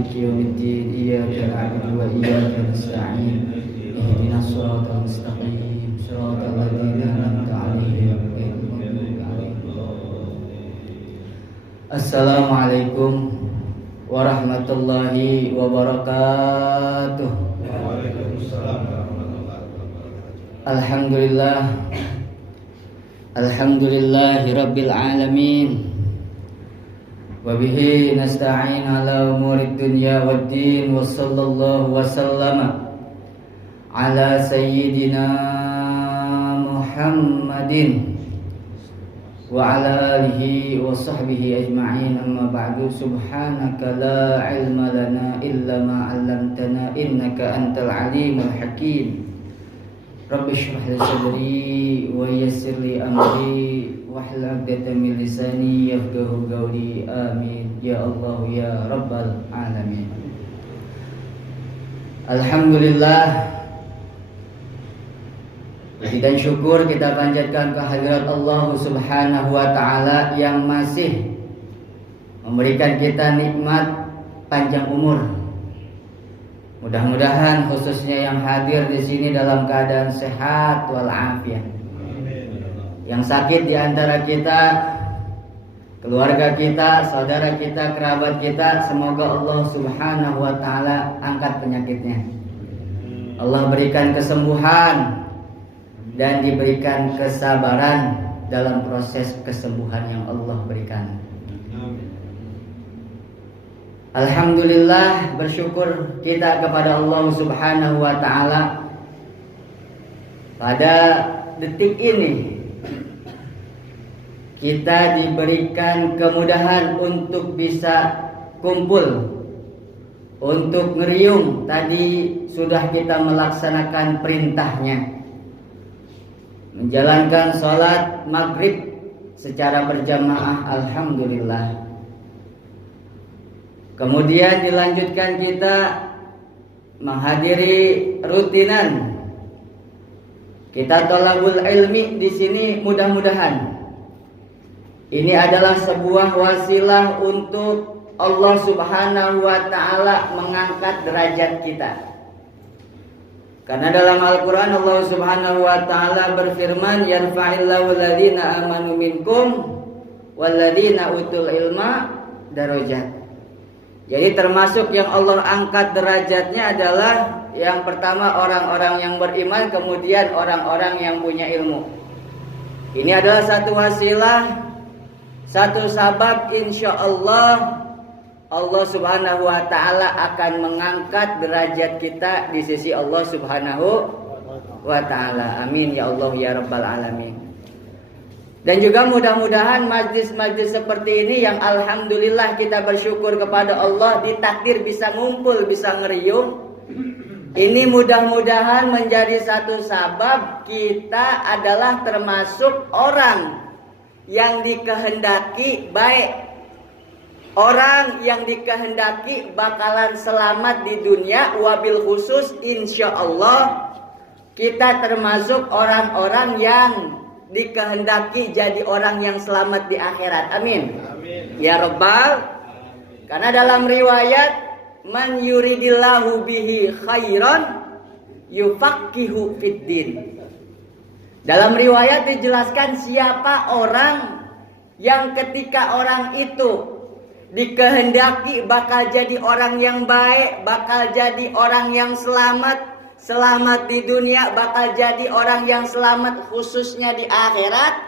مالك يوم الدين إياك نعبد وإياك نستعين اهدنا الصراط المستقيم صراط الذين أنعمت عليهم غير المغضوب عليهم. Assalamualaikum warahmatullahi wabarakatuh. Waalaikumsalam warahmatullahi wabarakatuh. Alhamdulillahi rabbil alamin. Wabihi nasta'in ala umurid dunya waddin. Wa sallallahu wa sallama ala sayyidina Muhammadin wa ala alihi wa sahbihi ajma'in. Amma ba'du. Subhanaka la ilma lana illa ma 'allamtana innaka antal alimul hakim. Rabbi shrah li sadri wa yassir li amri wahlul 'uqdatam min lisani yafqahu qawli. Amin ya Allah ya rabbal alamin. Alhamdulillah, puji dan syukur kita panjatkan kehadirat Allah Subhanahu wa taala yang masih memberikan kita nikmat panjang umur. Mudah-mudahan khususnya yang hadir di sini dalam keadaan sehat walafiat. Yang sakit di antara kita, keluarga kita, saudara kita, kerabat kita, semoga Allah Subhanahu wa taala angkat penyakitnya. Allah berikan kesembuhan dan diberikan kesabaran dalam proses kesembuhan yang Allah berikan. Alhamdulillah, bersyukur kita kepada Allah Subhanahu wa taala pada detik ini kita diberikan kemudahan untuk bisa kumpul, untuk ngeriung. Tadi sudah kita melaksanakan perintahnya, menjalankan sholat maghrib secara berjamaah. Alhamdulillah. Kemudian dilanjutkan kita menghadiri rutinan kita thalabul ilmi di sini. Mudah-mudahan ini adalah sebuah wasilah untuk Allah Subhanahu wa taala mengangkat derajat kita. Karena dalam Al-Qur'an Allah Subhanahu wa taala berfirman, yarfa'illahu alladziina amanu minkum walladziina utul ilma darajat. Jadi termasuk yang Allah angkat derajatnya adalah yang pertama orang-orang yang beriman, kemudian orang-orang yang punya ilmu. Ini adalah satu wasilah, satu sabab, insya Allah Allah Subhanahu wa ta'ala akan mengangkat derajat kita di sisi Allah Subhanahu wa ta'ala. Amin ya Allah ya rabbal alamin. Dan juga mudah-mudahan majlis-majlis seperti ini yang alhamdulillah kita bersyukur kepada Allah ditakdir bisa ngumpul, bisa ngeriung. Ini mudah-mudahan menjadi satu sabab kita adalah termasuk orang yang dikehendaki baik, orang yang dikehendaki bakalan selamat di dunia, wabil khusus insya Allah kita termasuk orang-orang yang dikehendaki jadi orang yang selamat di akhirat. Amin. Amin. Ya Rabbal. Karena dalam riwayat, man yuridillahu bihi khairan yufaqihu fiddin. Dalam riwayat dijelaskan siapa orang yang ketika orang itu dikehendaki bakal jadi orang yang baik, bakal jadi orang yang selamat di dunia, bakal jadi orang yang selamat khususnya di akhirat,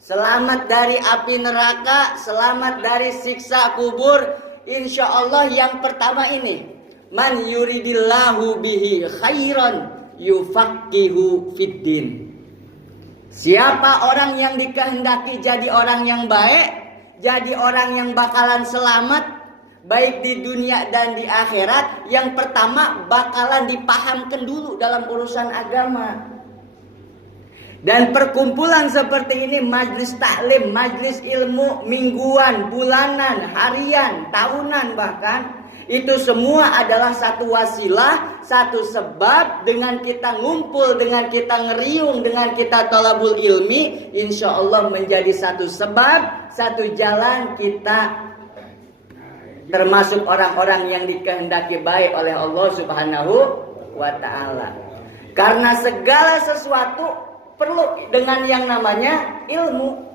selamat dari api neraka, selamat dari siksa kubur. Insya Allah yang pertama ini, man yuridillahu bihi khairan yufaqihu fiddin. Siapa orang yang dikehendaki jadi orang yang baik, jadi orang yang bakalan selamat baik di dunia dan di akhirat, yang pertama bakalan dipahamkan dulu dalam urusan agama. Dan perkumpulan seperti ini, majlis taklim, majlis ilmu mingguan, bulanan, harian, tahunan bahkan, itu semua adalah satu wasilah, satu sebab dengan kita ngumpul, dengan kita ngeriung, dengan kita thalabul ilmi, insya Allah menjadi satu sebab, satu jalan kita termasuk orang-orang yang dikehendaki baik oleh Allah Subhanahu wa ta'ala. Karena segala sesuatu perlu dengan yang namanya ilmu.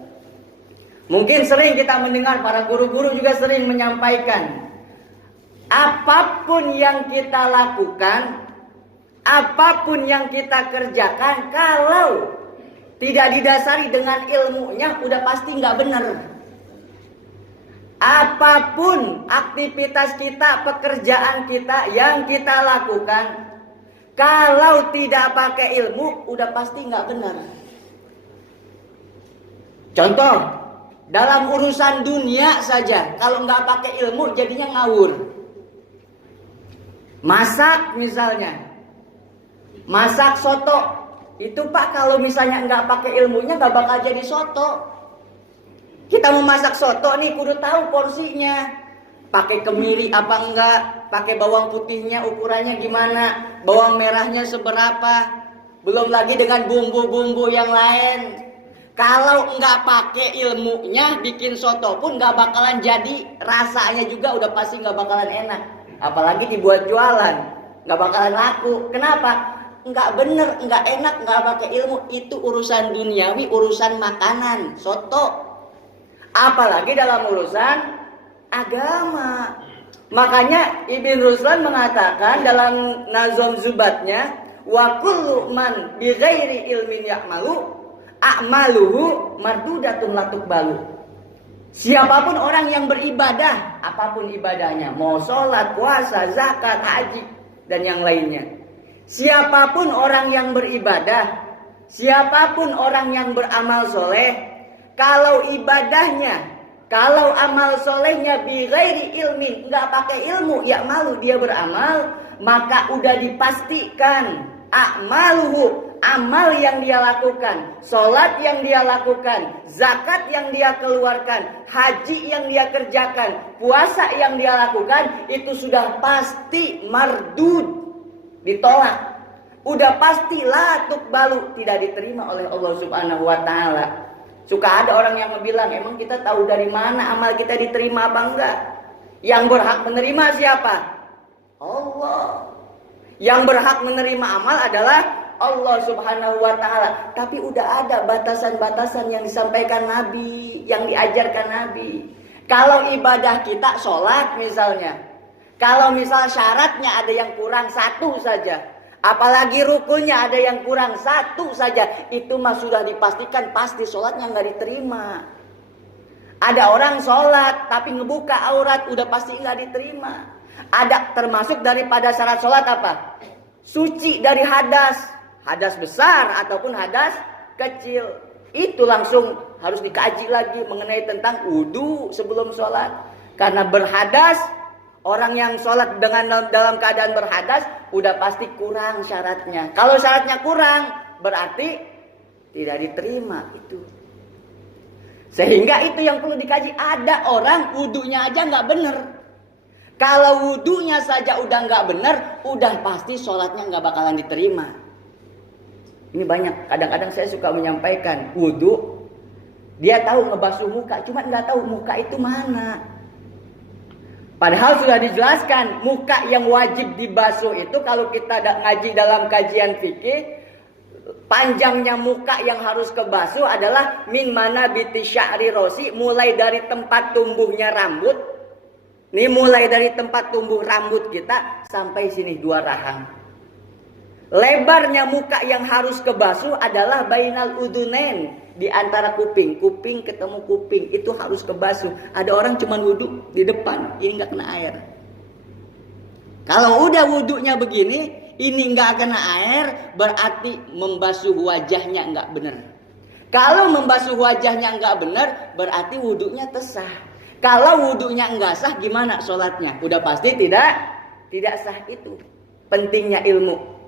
Mungkin sering kita mendengar, para guru-guru juga sering menyampaikan, apapun yang kita lakukan, apapun yang kita kerjakan, kalau tidak didasari dengan ilmunya, udah pasti nggak benar. Apapun aktivitas kita, pekerjaan kita yang kita lakukan, kalau tidak pakai ilmu, udah pasti nggak benar. Contoh, dalam urusan dunia saja, kalau nggak pakai ilmu, jadinya ngawur. Masak misalnya, masak soto, itu Pak, kalau misalnya nggak pakai ilmunya, nggak bakal jadi soto. Kita mau masak soto nih, kudu tahu porsinya. Pakai kemiri apa enggak, pakai bawang putihnya ukurannya gimana, bawang merahnya seberapa, belum lagi dengan bumbu-bumbu yang lain. Kalau enggak pakai ilmunya, bikin soto pun enggak bakalan jadi, rasanya juga udah pasti enggak bakalan enak. Apalagi dibuat jualan, enggak bakalan laku. Kenapa? Enggak bener, enggak enak, enggak pakai ilmu. Itu urusan duniawi, urusan makanan, soto. Apalagi dalam urusan agama. Makanya Ibn Ruslan mengatakan dalam Nazom Zubatnya, wa kullu man bi ghairi ilmin ya'malu a'maluhu mardudatun la tuqbalu. Siapapun orang yang beribadah, apapun ibadahnya, mau sholat, puasa, zakat, haji, dan yang lainnya. Siapapun orang yang beribadah, siapapun orang yang beramal soleh, kalau ibadahnya, kalau amal solehnya bi ghairi ilmin, nggak pakai ilmu, ya malu dia beramal, maka udah dipastikan a'maluhu, amal yang dia lakukan, sholat yang dia lakukan, zakat yang dia keluarkan, haji yang dia kerjakan, puasa yang dia lakukan, itu sudah pasti mardud, ditolak. Udah pasti la tuqbalu, tidak diterima oleh Allah Subhanahu wa ta'ala. Suka ada orang yang bilang, emang kita tahu dari mana amal kita diterima apa enggak? Yang berhak menerima siapa? Allah. Yang berhak menerima amal adalah Allah Subhanahu wa ta'ala. Tapi udah ada batasan-batasan yang disampaikan Nabi, yang diajarkan Nabi. Kalau ibadah kita sholat misalnya, kalau misal syaratnya ada yang kurang satu saja, apalagi rukunnya ada yang kurang satu saja, itu mah sudah dipastikan pasti sholatnya nggak diterima. Ada orang sholat tapi ngebuka aurat, udah pasti nggak diterima. Ada termasuk daripada syarat sholat apa? Suci dari hadas, hadas besar ataupun hadas kecil. Itu langsung harus dikaji lagi mengenai tentang wudu sebelum sholat. Karena berhadas, orang yang sholat dengan dalam keadaan berhadas, udah pasti kurang syaratnya. Kalau syaratnya kurang, berarti tidak diterima itu. Sehingga itu yang perlu dikaji. Ada orang wudunya aja nggak bener. Kalau wudunya saja udah nggak bener, udah pasti sholatnya nggak bakalan diterima. Ini banyak. Kadang-kadang saya suka menyampaikan wudu, dia tahu ngebasuh muka, cuma nggak tahu muka itu mana. Padahal sudah dijelaskan, muka yang wajib dibasuh itu kalau kita ngaji dalam kajian fikih, panjangnya muka yang harus kebasuh adalah min mana biti sya'ri rosi, mulai dari tempat tumbuhnya rambut. Ini mulai dari tempat tumbuh rambut kita sampai sini 2 rahang. Lebarnya muka yang harus kebasuh adalah bainal udunain, di antara kuping, kuping ketemu kuping, itu harus kebasuh. Ada orang cuma wudhu di depan, ini nggak kena air. Kalau udah wudhunya begini, ini nggak kena air, berarti membasuh wajahnya nggak benar. Kalau membasuh wajahnya nggak benar, berarti wudhunya tesah. Kalau wudhunya nggak sah, gimana sholatnya? Udah pasti tidak sah. Itu pentingnya ilmu.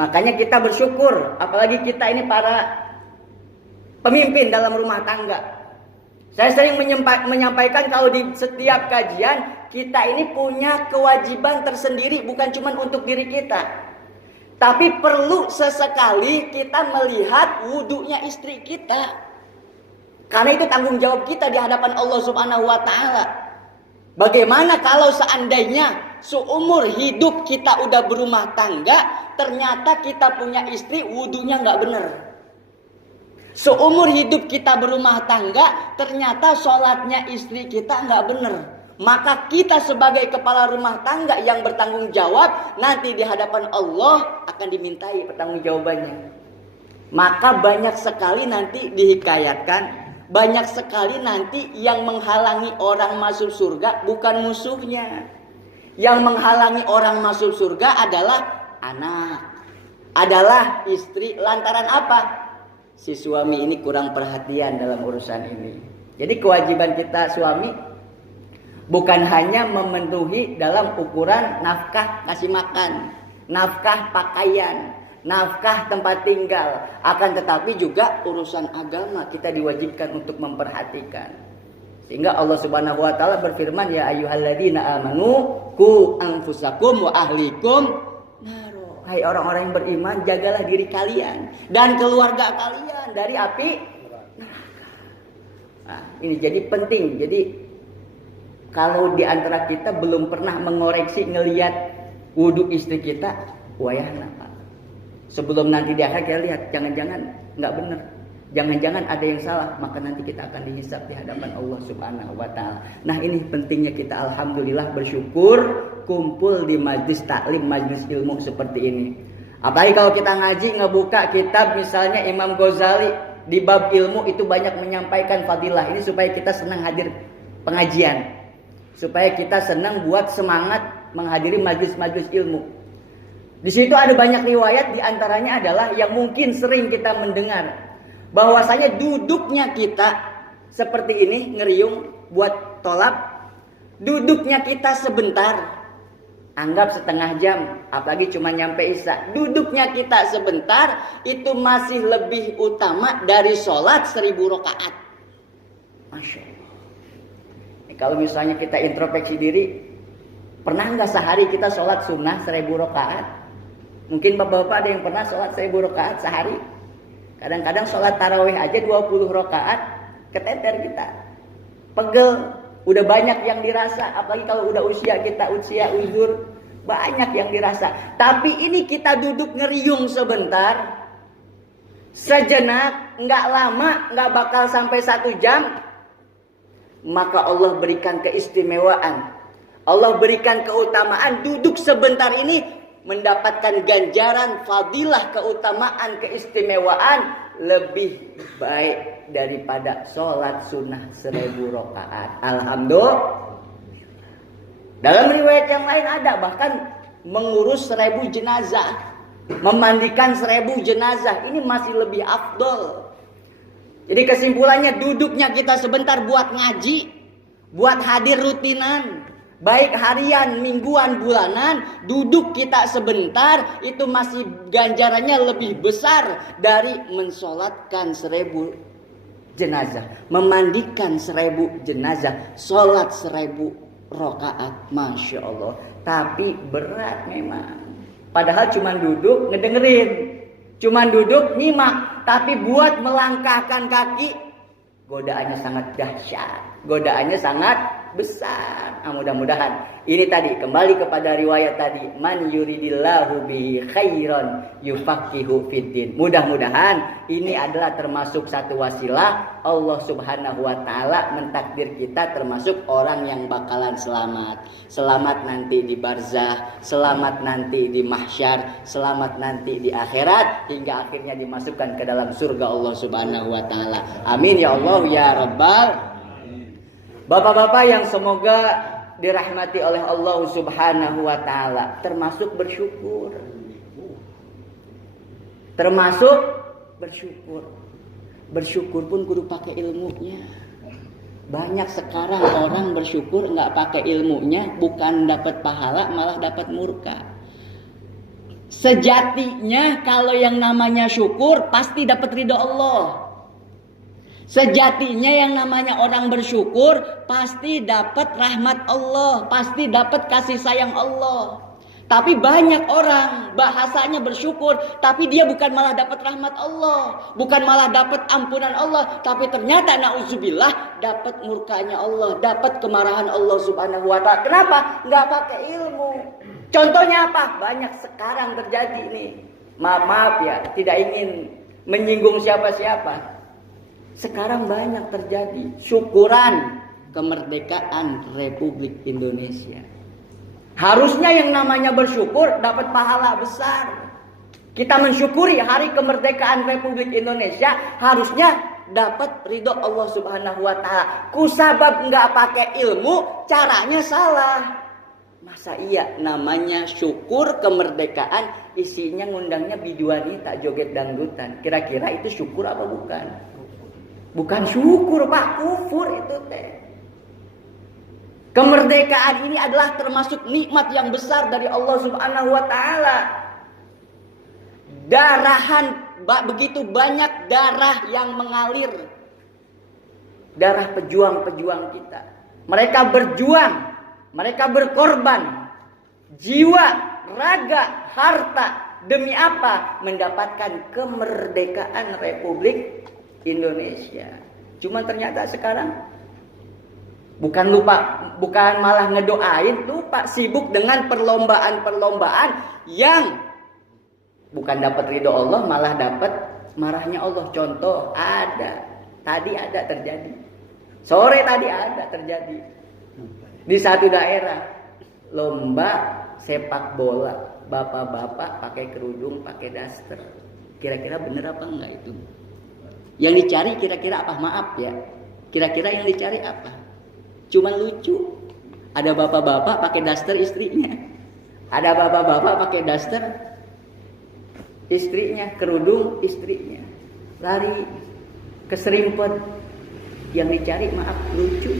Makanya kita bersyukur, apalagi kita ini para pemimpin dalam rumah tangga. Saya sering menyampaikan kalau di setiap kajian, kita ini punya kewajiban tersendiri, bukan cuma untuk diri kita. Tapi perlu sesekali kita melihat wudhunya istri kita. Karena itu tanggung jawab kita di hadapan Allah Subhanahu wa ta'ala. Bagaimana kalau seandainya seumur hidup kita udah berumah tangga, ternyata kita punya istri wudunya nggak benar. Seumur hidup kita berumah tangga, ternyata sholatnya istri kita nggak benar. Maka kita sebagai kepala rumah tangga yang bertanggung jawab, nanti di hadapan Allah akan dimintai pertanggungjawabannya. Maka banyak sekali nanti dihikayatkan, banyak sekali nanti yang menghalangi orang masuk surga bukan musuhnya. Yang menghalangi orang masuk surga adalah anak, adalah istri. Lantaran apa? Si suami ini kurang perhatian dalam urusan ini. Jadi kewajiban kita suami bukan hanya memenuhi dalam ukuran nafkah kasih makan, nafkah pakaian, nafkah tempat tinggal, akan tetapi juga urusan agama kita diwajibkan untuk memperhatikan. Sehingga Allah Subhanahu wa taala berfirman, ya ayyuhalladzina amanu qu anfusakum wa ahlikum naro. Hai orang-orang yang beriman, jagalah diri kalian dan keluarga kalian dari api neraka. Nah, ini jadi penting. Jadi kalau di antara kita belum pernah mengoreksi ngelihat wudu istri kita, wayahna Pak. Sebelum nanti di akhir kita lihat, jangan-jangan nggak benar, jangan-jangan ada yang salah, maka nanti kita akan dihisab di hadapan Allah Subhanahu wa taala. Nah, ini pentingnya kita alhamdulillah bersyukur kumpul di majlis taklim, majlis ilmu seperti ini. Apalagi kalau kita ngaji ngebuka kitab misalnya Imam Ghazali di bab ilmu itu banyak menyampaikan fadilah. Ini supaya kita senang hadir pengajian, supaya kita senang buat semangat menghadiri majlis-majlis ilmu. Di situ ada banyak riwayat, di antaranya adalah yang mungkin sering kita mendengar, bahwasanya duduknya kita seperti ini ngeriung buat tolak, duduknya kita sebentar, anggap setengah jam, apalagi cuma nyampe isya, duduknya kita sebentar itu masih lebih utama dari sholat 1000 rakaat. Masya Allah. Kalau misalnya kita introspeksi diri, pernah nggak sehari kita sholat sunnah 1000 rakaat? Mungkin bapak-bapak ada yang pernah sholat 1000 rakaat sehari. Kadang-kadang sholat tarawih aja 20 rakaat, keteter kita. Pegel, udah banyak yang dirasa. Apalagi kalau udah usia kita, usia uzur, banyak yang dirasa. Tapi ini kita duduk ngeriung sebentar, sejenak, nggak lama, nggak bakal sampai 1 jam. Maka Allah berikan keistimewaan, Allah berikan keutamaan. Duduk sebentar ini mendapatkan ganjaran, fadilah, keutamaan, keistimewaan lebih baik daripada sholat sunnah 1000 rakaat. Alhamdulillah. Dalam riwayat yang lain ada bahkan mengurus 1000 jenazah, memandikan 1000 jenazah. Ini masih lebih afdol. Jadi kesimpulannya, duduknya kita sebentar buat ngaji, buat hadir rutinan, baik harian, mingguan, bulanan, duduk kita sebentar itu masih ganjarannya lebih besar dari mensolatkan 1000 jenazah, memandikan 1000 jenazah, sholat 1000 rakaat. Masya Allah. Tapi berat memang. Padahal cuma duduk ngedengerin, cuma duduk nyimak, tapi buat melangkahkan kaki godaannya sangat dahsyat, godaannya sangat besar. Mudah-mudahan ini tadi kembali kepada riwayat tadi, man yuridillahu bihi khairan yufaqihu fiddin. Mudah-mudahan ini adalah termasuk satu wasilah Allah Subhanahu wa taala mentakdir kita termasuk orang yang bakalan selamat. Selamat nanti di barzah, selamat nanti di mahsyar, selamat nanti di akhirat, hingga akhirnya dimasukkan ke dalam surga Allah Subhanahu wa taala. Amin ya Allah ya rabbal. Bapak-bapak yang semoga dirahmati oleh Allah Subhanahu wa taala, termasuk bersyukur. Termasuk bersyukur. Bersyukur pun kudu pakai ilmunya. Banyak sekarang orang bersyukur nggak pakai ilmunya, bukan dapat pahala malah dapat murka. Sejatinya kalau yang namanya syukur pasti dapat ridho Allah. Sejatinya yang namanya orang bersyukur pasti dapat rahmat Allah, pasti dapat kasih sayang Allah. Tapi banyak orang bahasanya bersyukur, tapi dia bukan malah dapat rahmat Allah, bukan malah dapat ampunan Allah, tapi ternyata nauzubillah dapat murkanya Allah, dapat kemarahan Allah Subhanahu wa taala. Kenapa? Enggak pakai ilmu. Contohnya apa? Banyak sekarang terjadi nih. Maaf ya, tidak ingin menyinggung siapa-siapa. Sekarang banyak terjadi syukuran kemerdekaan Republik Indonesia. Harusnya yang namanya bersyukur dapat pahala besar. Kita mensyukuri hari kemerdekaan Republik Indonesia, harusnya dapat ridho Allah Subhanahu wa taala. Kusabab nggak pakai ilmu, caranya salah. Masa iya namanya syukur kemerdekaan isinya ngundangnya biduani tak joget dangdutan. Kira-kira itu syukur apa bukan? Bukan syukur, Pak, kufur itu teh. Kemerdekaan ini adalah termasuk nikmat yang besar dari Allah Subhanahu wa taala. Begitu banyak darah yang mengalir. Darah pejuang-pejuang kita. Mereka berjuang, mereka berkorban jiwa, raga, harta demi apa? Mendapatkan kemerdekaan Republik Indonesia. Cuma ternyata sekarang bukan malah ngedoain, lupa sibuk dengan perlombaan-perlombaan yang bukan dapat ridho Allah, malah dapat marahnya Allah. Contoh tadi ada terjadi. Sore tadi ada terjadi. Di satu daerah lomba sepak bola, bapak-bapak pakai kerudung, pakai daster. Kira-kira bener apa enggak itu? Yang dicari kira-kira apa? Maaf ya. Kira-kira yang dicari apa? Cuman lucu. Ada bapak-bapak pakai daster istrinya. Ada bapak-bapak pakai daster istrinya, kerudung istrinya. Lari keserimpet. Yang dicari maaf lucu.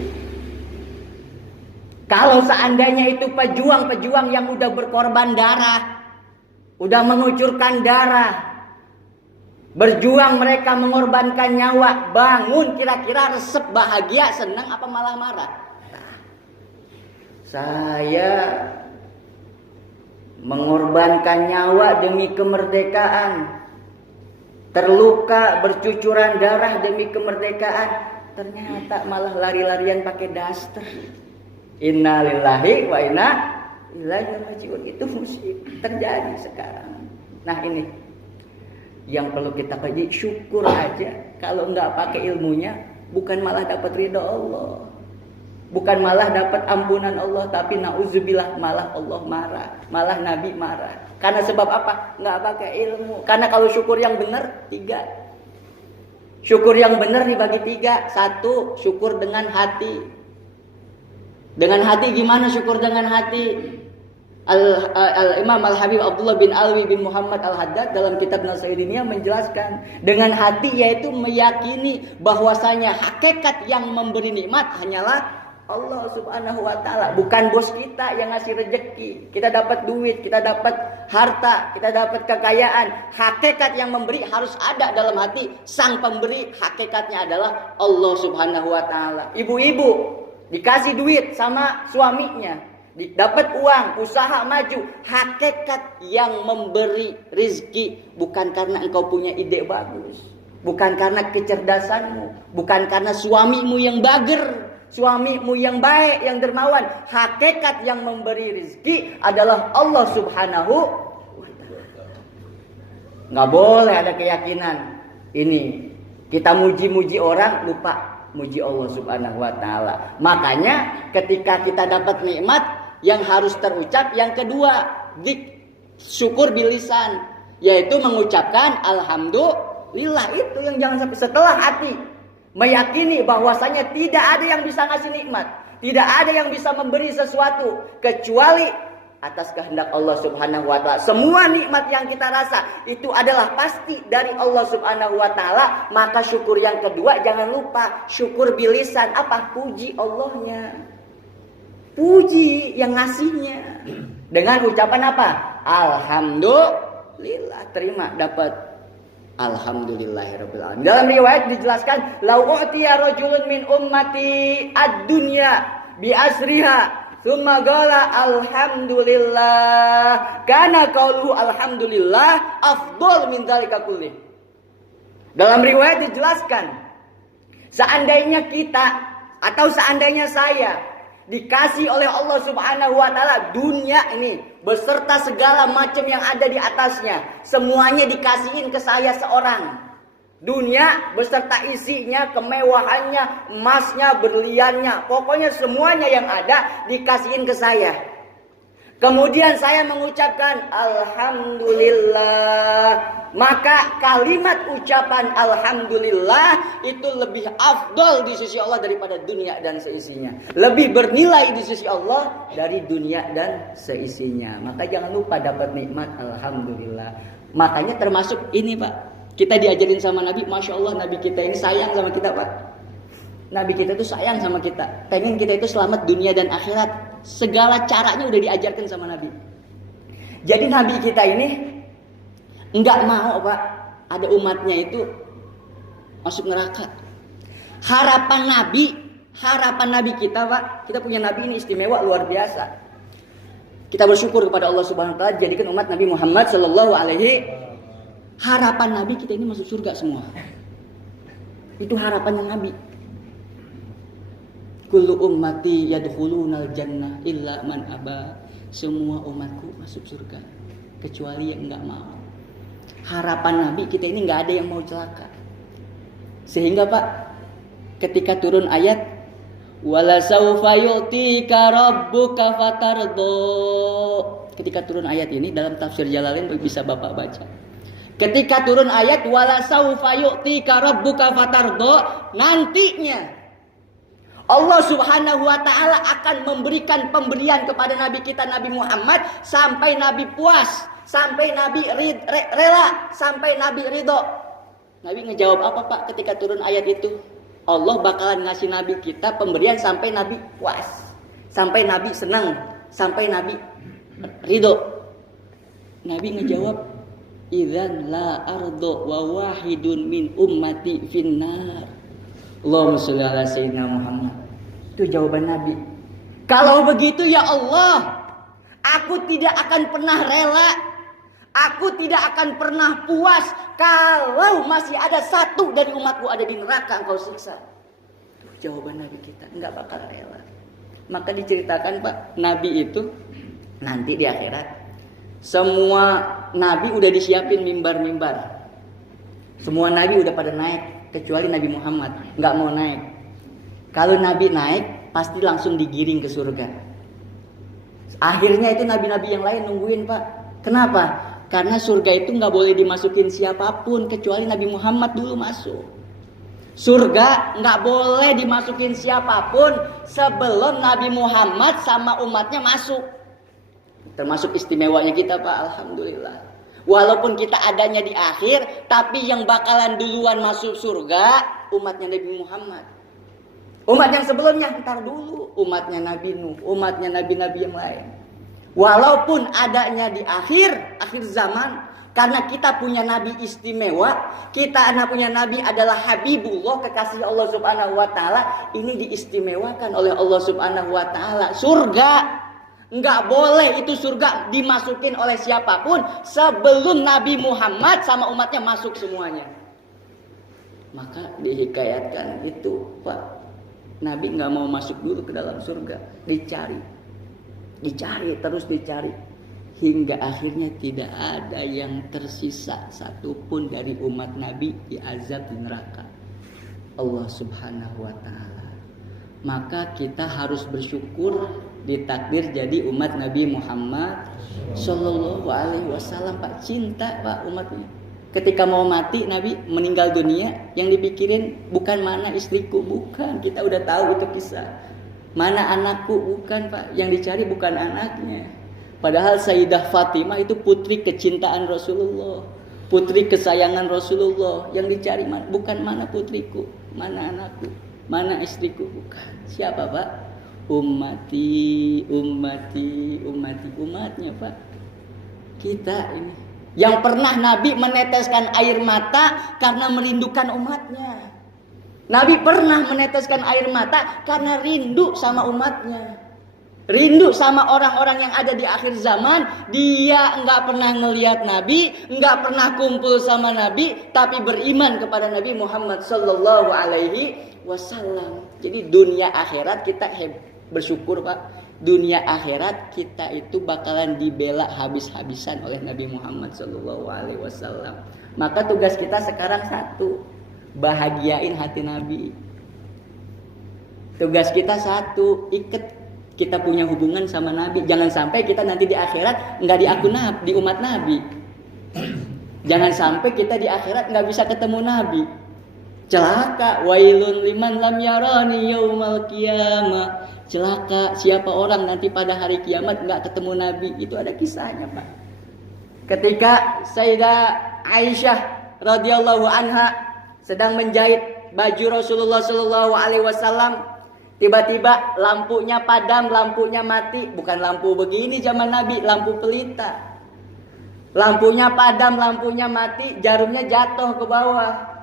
Kalau seandainya itu pejuang-pejuang yang udah berkorban darah, udah mengucurkan darah, berjuang mereka mengorbankan nyawa, bangun kira-kira resep bahagia, senang apa malah marah? Saya mengorbankan nyawa demi kemerdekaan, terluka bercucuran darah demi kemerdekaan, ternyata malah lari-larian pakai daster. Innalillahi wa inna ilaihi raji'un. Itu musibah terjadi sekarang. Nah ini yang perlu kita kaji, syukur aja. Kalau nggak pakai ilmunya, bukan malah dapat ridho Allah, bukan malah dapat ampunan Allah, tapi nauzubillah malah Allah marah, malah Nabi marah. Karena sebab apa? Nggak pakai ilmu. Karena kalau syukur yang benar 3. Syukur yang benar dibagi 3. 1, syukur dengan hati. Dengan hati gimana syukur dengan hati? Imam Al-Habib Abdullah bin Alwi bin Muhammad Al-Haddad dalam kitab Nasiruddiniyah menjelaskan, dengan hati yaitu meyakini bahwasanya hakikat yang memberi nikmat hanyalah Allah Subhanahu wa taala, bukan bos kita yang ngasih rezeki. Kita dapat duit, kita dapat harta, kita dapat kekayaan. Hakikat yang memberi harus ada dalam hati. Sang pemberi hakikatnya adalah Allah Subhanahu wa taala. Ibu-ibu dikasih duit sama suaminya, dapat uang, usaha maju. Hakikat yang memberi rizki bukan karena engkau punya ide bagus, bukan karena kecerdasanmu, bukan karena suamimu yang bager, suamimu yang baik, yang dermawan. Hakikat yang memberi rizki adalah Allah Subhanahu wa ta'ala. Nggak boleh ada keyakinan ini kita muji-muji orang, lupa muji Allah Subhanahu wa taala. Makanya ketika kita dapat nikmat yang harus terucap, yang kedua syukur bilisan, yaitu mengucapkan alhamdulillah. Itu yang jangan sampai setelah hati meyakini bahwasanya tidak ada yang bisa ngasih nikmat, tidak ada yang bisa memberi sesuatu kecuali atas kehendak Allah Subhanahu wa taala. Semua nikmat yang kita rasa itu adalah pasti dari Allah Subhanahu wa taala. Maka syukur yang kedua jangan lupa, syukur bilisan. Apa? Puji Allahnya. Puji yang ngasihnya. Dengan ucapan apa? Alhamdulillah. Terima, dapat alhamdulillahirabbil alamin. Dalam riwayat dijelaskan, lau u'tiya rajulun min ummati ad-dunya bi asriha Tsumma qala alhamdulillah. Kana qauluhu alhamdulillah afdal min dzalika kullih. Dalam riwayat dijelaskan, seandainya kita atau seandainya saya dikasih oleh Allah Subhanahu wa taala dunia ini beserta segala macam yang ada di atasnya, semuanya dikasihin ke saya seorang. Dunia beserta isinya, kemewahannya, emasnya, berliannya, pokoknya semuanya yang ada dikasihin ke saya. Kemudian saya mengucapkan alhamdulillah, maka kalimat ucapan alhamdulillah itu lebih afdol di sisi Allah daripada dunia dan seisinya. Lebih bernilai di sisi Allah dari dunia dan seisinya. Maka jangan lupa dapat nikmat alhamdulillah. Makanya termasuk ini Pak, kita diajarin sama Nabi, Masya Allah Nabi kita ini sayang sama kita Pak. Nabi kita itu sayang sama kita, pengen kita itu selamat dunia dan akhirat. Segala caranya udah diajarkan sama Nabi. Jadi Nabi kita ini enggak mau Pak, ada umatnya itu masuk neraka. Harapan Nabi kita Pak, kita punya Nabi ini istimewa luar biasa. Kita bersyukur kepada Allah Subhanahu wa taala jadikan umat Nabi Muhammad sallallahu alaihi. Harapan Nabi kita ini masuk surga semua. Itu harapannya Nabi. Kullu ummati yadkhulunal jannah illa man aba. Semua umatku masuk surga kecuali yang enggak mau. Harapan Nabi kita ini enggak ada yang mau celaka. Sehingga Pak, ketika turun ayat wala saufa yu'tika rabbuka fatardo. Ketika turun ayat ini dalam tafsir Jalalain bisa Bapak baca. Ketika turun ayat wala saufa yu'tika rabbuka fatardo, nantinya Allah Subhanahu wa taala akan memberikan pemberian kepada Nabi kita Nabi Muhammad sampai Nabi puas, sampai Nabi rela, sampai Nabi ridho. Nabi ngejawab apa Pak ketika turun ayat itu? Allah bakalan ngasih Nabi kita pemberian sampai Nabi puas, sampai Nabi senang, sampai Nabi ridho. Nabi ngejawab, idzan la ardo wa wahidun min ummati finnar. Allahumma sholli ala sayyidina Muhammad. Itu jawaban Nabi. Kalau begitu ya Allah, aku tidak akan pernah rela, aku tidak akan pernah puas kalau masih ada satu dari umatku ada di neraka engkau siksa. Itu jawaban Nabi kita, enggak bakal rela. Maka diceritakan Pak, Nabi itu nanti di akhirat semua Nabi udah disiapin mimbar-mimbar. Semua Nabi udah pada naik kecuali Nabi Muhammad nggak mau naik. Kalau Nabi naik pasti langsung digiring ke surga. Akhirnya itu nabi-nabi yang lain nungguin Pak. Kenapa? Karena surga itu nggak boleh dimasukin siapapun kecuali Nabi Muhammad dulu masuk. Surga nggak boleh dimasukin siapapun sebelum Nabi Muhammad sama umatnya masuk. Termasuk istimewanya kita Pak, alhamdulillah. Walaupun kita adanya di akhir, tapi yang bakalan duluan masuk surga umatnya Nabi Muhammad. Umat yang sebelumnya ntar dulu, umatnya Nabi Nuh, umatnya nabi-nabi yang lain. Walaupun adanya di akhir zaman, karena kita punya nabi istimewa, kita anak punya nabi adalah Habibullah, kekasih Allah Subhanahu wa taala, ini diistimewakan oleh Allah Subhanahu wa taala. Surga enggak boleh itu surga dimasukin oleh siapapun sebelum Nabi Muhammad sama umatnya masuk semuanya. Maka dihikayatkan itu Pak, Nabi enggak mau masuk dulu ke dalam surga, dicari terus dicari hingga akhirnya tidak ada yang tersisa satupun dari umat Nabi diazab di neraka Allah Subhanahu wa taala. Maka kita harus bersyukur ditakdir jadi umat Nabi Muhammad Sallallahu Alaihi Wasallam Pak. Cinta Pak umatnya. Ketika mau mati Nabi meninggal dunia, yang dipikirin bukan mana istriku, bukan, kita udah tahu itu kisah. Mana anakku, bukan Pak, yang dicari bukan anaknya. Padahal Sayyidah Fatimah itu putri kecintaan Rasulullah, putri kesayangan Rasulullah. Yang dicari bukan mana putriku, mana anakku, mana istriku, bukan. Siapa Pak? Ummati, umatnya Pak. Kita ini yang pernah Nabi meneteskan air mata karena merindukan umatnya. Nabi pernah meneteskan air mata karena rindu sama umatnya. rindu sama orang-orang yang ada di akhir zaman. Dia nggak pernah ngelihat Nabi, nggak pernah kumpul sama Nabi, tapi beriman kepada Nabi Muhammad Sallallahu Alaihi Wasallam. Jadi dunia akhirat kita bersyukur Pak. Dunia akhirat kita itu bakalan dibela habis-habisan oleh Nabi Muhammad Sallallahu Alaihi Wasallam. Maka tugas kita sekarang satu, bahagiain hati Nabi. Tugas kita satu, kita punya hubungan sama Nabi. Jangan sampai kita nanti di akhirat nggak di umat Nabi. Jangan sampai kita di akhirat nggak bisa ketemu Nabi. Celaka, wailun liman lam yarani yaumal qiyamah. Celaka siapa orang nanti pada hari kiamat nggak ketemu Nabi. Itu ada kisahnya Pak. Ketika Sayyidah Aisyah radhiyallahu anha sedang menjahit baju Rasulullah sallallahu alaihi wasallam, tiba-tiba lampunya padam, lampunya mati. Bukan lampu begini zaman Nabi, lampu pelita. Lampunya padam, lampunya mati, jarumnya jatuh ke bawah.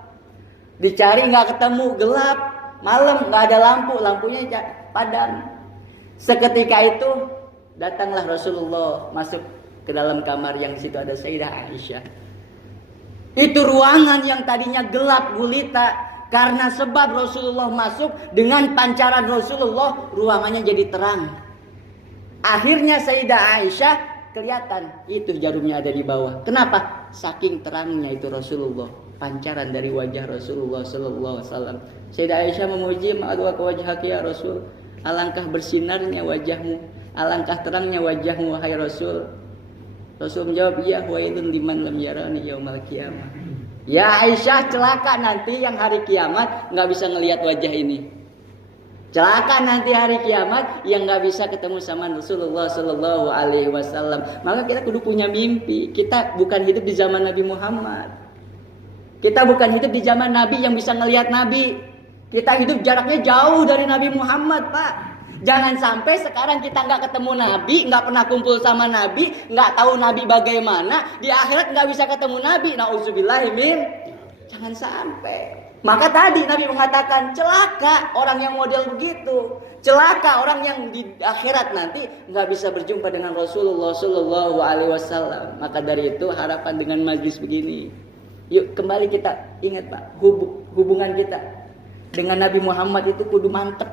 Dicari nggak ketemu, gelap, malam nggak ada lampu, lampunya padam. Seketika itu datanglah Rasulullah masuk ke dalam kamar yang situ ada Sayyidah Aisyah. Itu ruangan yang tadinya gelap gulita. Karena sebab Rasulullah masuk dengan pancaran Rasulullah, ruangannya jadi terang. Akhirnya Sayyidah Aisyah kelihatan itu jarumnya ada di bawah. Kenapa? Saking terangnya itu Rasulullah, pancaran dari wajah Rasulullah sallallahu alaihi wasallam. Sayyidah Aisyah memuji, "Ma'adwa wajhaki ya Rasul." Alangkah bersinarnya wajahmu, alangkah terangnya wajahmu wahai Rasul. Rasul menjawab, "Ya wailun liman lam yarani yaumal qiyamah." Ya Aisyah, celaka nanti yang hari kiamat nggak bisa ngelihat wajah ini. Celaka nanti hari kiamat yang nggak bisa ketemu sama Rasulullah Sallallahu Alaihi Wasallam. Maka kita kudu punya mimpi. Kita bukan hidup di zaman Nabi Muhammad. Kita bukan hidup di zaman Nabi yang bisa ngelihat Nabi. Kita hidup jaraknya jauh dari Nabi Muhammad, Pak. Jangan sampai sekarang kita nggak ketemu Nabi, nggak pernah kumpul sama Nabi, nggak tahu Nabi bagaimana, di akhirat nggak bisa ketemu Nabi. Nauzubillahimin. Jangan sampai. Maka tadi Nabi mengatakan celaka orang yang model begitu, celaka orang yang di akhirat nanti nggak bisa berjumpa dengan Rasulullah Sallallahu Alaihi Wasallam. Maka dari itu harapan dengan majlis begini, yuk kembali kita ingat Pak, hubungan kita dengan Nabi Muhammad itu kudu mantep.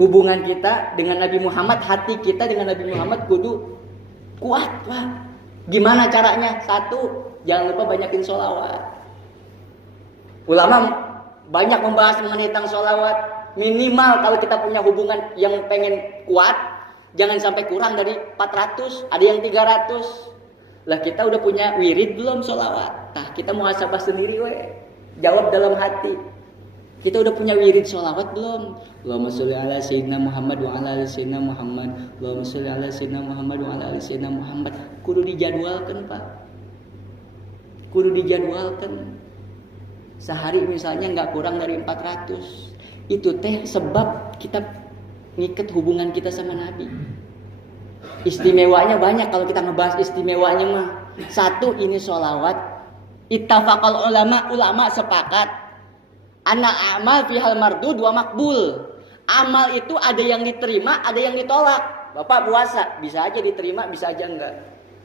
Hubungan kita dengan Nabi Muhammad, hati kita dengan Nabi Muhammad kudu kuat Pak. Gimana caranya? Satu, jangan lupa banyakin sholawat. Ulama banyak membahas mengenai tentang sholawat. Minimal kalau kita punya hubungan yang pengen kuat, jangan sampai kurang dari 400, ada yang 300. Lah kita udah punya wirid belum sholawat? Nah kita muhasabah sendiri jawab dalam hati. Kita udah punya wirid sholawat belum? Allahumma sholli ala sayyidina Muhammad wa ala ali sayyidina Muhammad. Allahumma sholli ala sayyidina Muhammad wa ala ali sayyidina Muhammad. Kudu dijadwalkan Pak. Kudu dijadwalkan. Sehari misalnya nggak kurang dari 400. Itu teh sebab kita ngikat hubungan kita sama Nabi. Istimewanya banyak kalau kita ngebahas istimewanya mah. Satu, ini sholawat. Ittafaqal ulama sepakat. Anak amal fihal mardud wa makbul. Amal itu ada yang diterima, ada yang ditolak. Bapak puasa, bisa aja diterima, bisa aja enggak.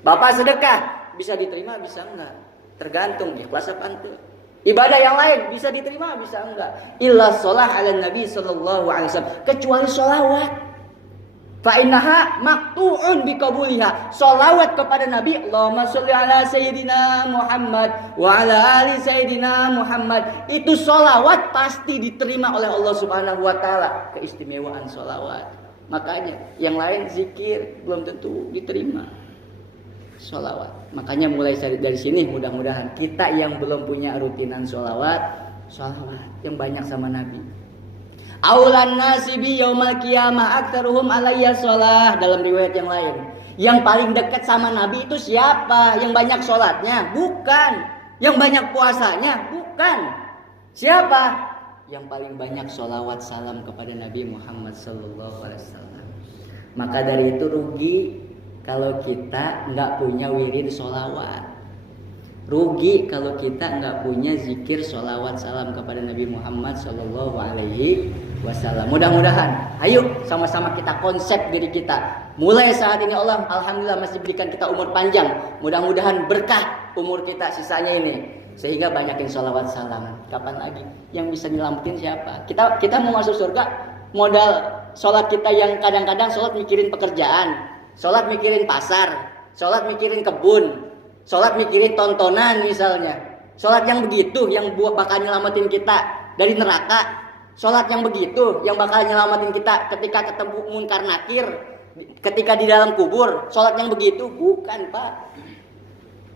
Bapak sedekah, bisa diterima, bisa enggak. Tergantung ikhlas apa enggak. Ibadah yang lain bisa diterima, bisa enggak. Illa sholah ala Nabi sallallahu alaihi wasallam, kecuali sholawat. Fa innaha maqtu'un biqabuliha. Sholawat kepada Nabi, Allahumma sholli ala sayyidina Muhammad wa ala ali sayyidina Muhammad. Itu sholawat pasti diterima oleh Allah Subhanahu wa taala. Keistimewaan sholawat. Makanya yang lain zikir belum tentu diterima. Sholawat. Makanya mulai dari sini mudah-mudahan kita yang belum punya rutinan sholawat yang banyak sama Nabi. Aulan nasibi yaumal qiyamah aktsaruhum alayya sholah. Dalam riwayat yang lain, yang paling dekat sama Nabi itu siapa? Yang banyak sholatnya? Bukan. Yang banyak puasanya? Bukan. Siapa? Yang paling banyak sholawat salam kepada Nabi Muhammad sallallahu alaihi wasallam. Maka dari itu rugi kalau kita nggak punya wirid sholawat. Rugi kalau kita nggak punya zikir sholawat salam kepada Nabi Muhammad sallallahu alaihi wasallam. Mudah-mudahan, ayo sama-sama kita konsep diri kita. Mulai saat ini Allah alhamdulillah masih berikan kita umur panjang. Mudah-mudahan berkah umur kita sisanya ini. Sehingga banyakin sholawat salam. Kapan lagi? Yang bisa nyelamatin siapa? Kita mau masuk surga, modal sholat kita yang kadang-kadang sholat mikirin pekerjaan, sholat mikirin pasar, sholat mikirin kebun, sholat mikirin tontonan misalnya. Sholat yang begitu yang bakal nyelamatin kita dari neraka. Sholat yang begitu yang bakal nyelamatin kita ketika ketemu munkar nakir, ketika di dalam kubur. Sholat yang begitu bukan, Pak.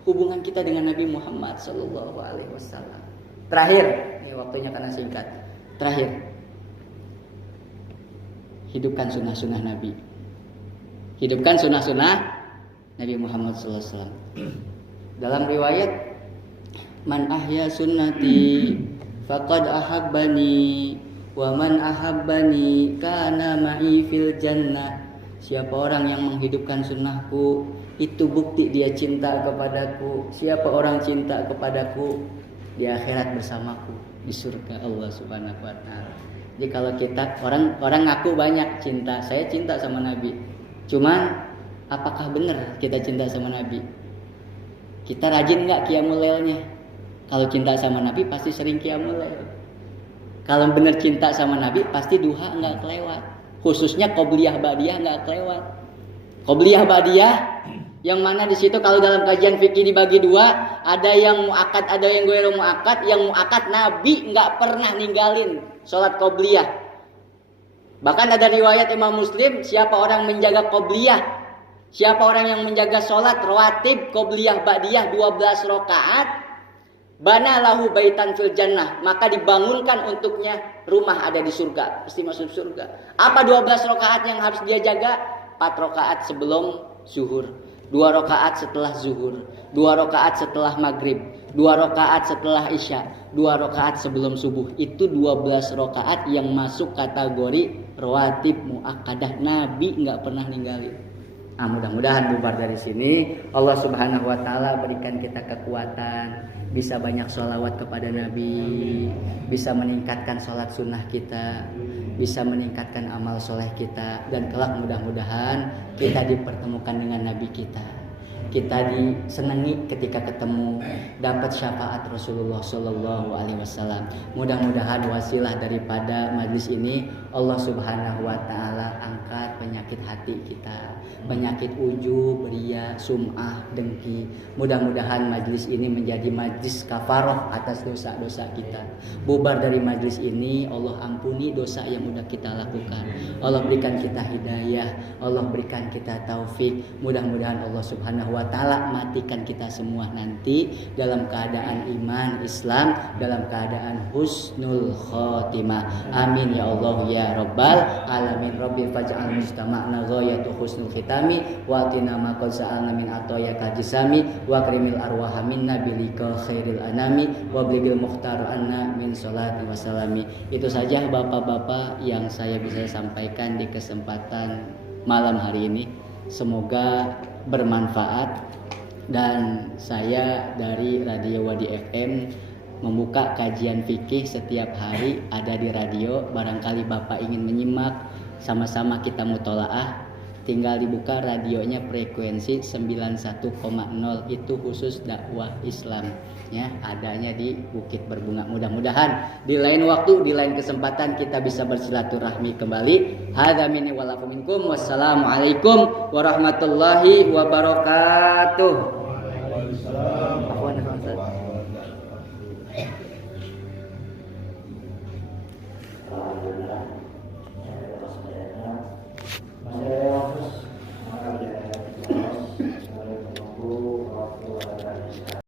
Hubungan kita dengan Nabi Muhammad Sallallahu Alaihi Wasallam. Terakhir, ini waktunya karena singkat. Terakhir, hidupkan sunnah-sunnah Nabi. Hidupkan sunnah-sunnah Nabi Muhammad Sallallahu Alaihi Wasallam. Dalam riwayat, man ahya sunnati faqad ahabbani wa man ahabbani kana ma'i fil jannah. Siapa orang yang menghidupkan sunnahku, itu bukti dia cinta kepadaku. Siapa orang cinta kepadaku, di akhirat bersamaku di surga Allah Subhanahu wa taala. Jadi kalau kita orang ngaku banyak cinta, saya cinta sama Nabi. Cuman apakah benar kita cinta sama Nabi? Kita rajin enggak qiyamul lailnya? Kalau cinta sama Nabi pasti sering qiyamul lail. Kalau benar cinta sama Nabi pasti duha enggak kelewat. Khususnya qobliyah ba'diyah enggak kelewat. Qobliyah ba'diyah yang mana di situ kalau dalam kajian fikih dibagi dua, ada yang muakkad, ada yang ghairu muakkad. Yang muakkad Nabi enggak pernah ninggalin salat qobliyah. Bahkan ada riwayat Imam Muslim, siapa orang menjaga qobliyah, siapa orang yang menjaga salat rawatib qobliyah ba'diyah 12 rakaat, bana lahu baitan fil jannah, maka dibangunkan untuknya rumah ada di surga, pasti masuk surga. Apa 12 rakaat yang harus dia jaga? 4 rakaat sebelum zuhur, 2 rakaat setelah zuhur, 2 rakaat setelah maghrib, 2 rakaat setelah isya, 2 rakaat sebelum subuh. Itu 12 rakaat yang masuk kategori rawatib muakkadah. Nabi enggak pernah ninggalin. Mudah-mudahan bubar dari sini Allah Subhanahu wa taala berikan kita kekuatan, bisa banyak sholawat kepada Nabi, bisa meningkatkan sholat sunnah kita, bisa meningkatkan amal soleh kita, dan kelak mudah-mudahan kita dipertemukan dengan Nabi kita disenangi ketika ketemu, dapat syafaat Rasulullah Shallallahu Alaihi Wasallam. Mudah-mudahan wasilah daripada majlis ini Allah Subhanahu Wa Taala angkat penyakit hati kita, penyakit ujub, riya, sum'ah, dengki. Mudah-mudahan majlis ini menjadi majlis kafaroh atas dosa-dosa kita. Bubar dari majlis ini Allah ampuni dosa yang sudah kita lakukan. Allah berikan kita hidayah, Allah berikan kita taufik. Mudah-mudahan Allah Subhanahu Wa Ta'ala matikan kita semua nanti dalam keadaan iman Islam, dalam keadaan husnul khotimah. Amin ya Allah ya Rabbal alamin. Rabbi faj'al mustama'na ghayatu husnul khitami wa atina ma qad sa'alna min atayaka jisami wa akrimil arwaha minna bilika khairil anami wa blibil mukhtar anna min sholati wa salami. Itu saja bapak-bapak yang saya bisa sampaikan di kesempatan malam hari ini. Semoga bermanfaat, dan saya dari Radio Wadi FM membuka kajian fikih setiap hari ada di radio. Barangkali Bapak ingin menyimak sama-sama kita mutolaah, tinggal dibuka radionya frekuensi 91,0, itu khusus dakwah Islam ya, adanya di Bukit Berbunga. Mudah-mudahan di lain waktu, di lain kesempatan kita bisa bersilaturahmi kembali. Hadza minni wa lakum minkum. Wassalamualaikum warahmatullahi wabarakatuh. Waalaikumsalam.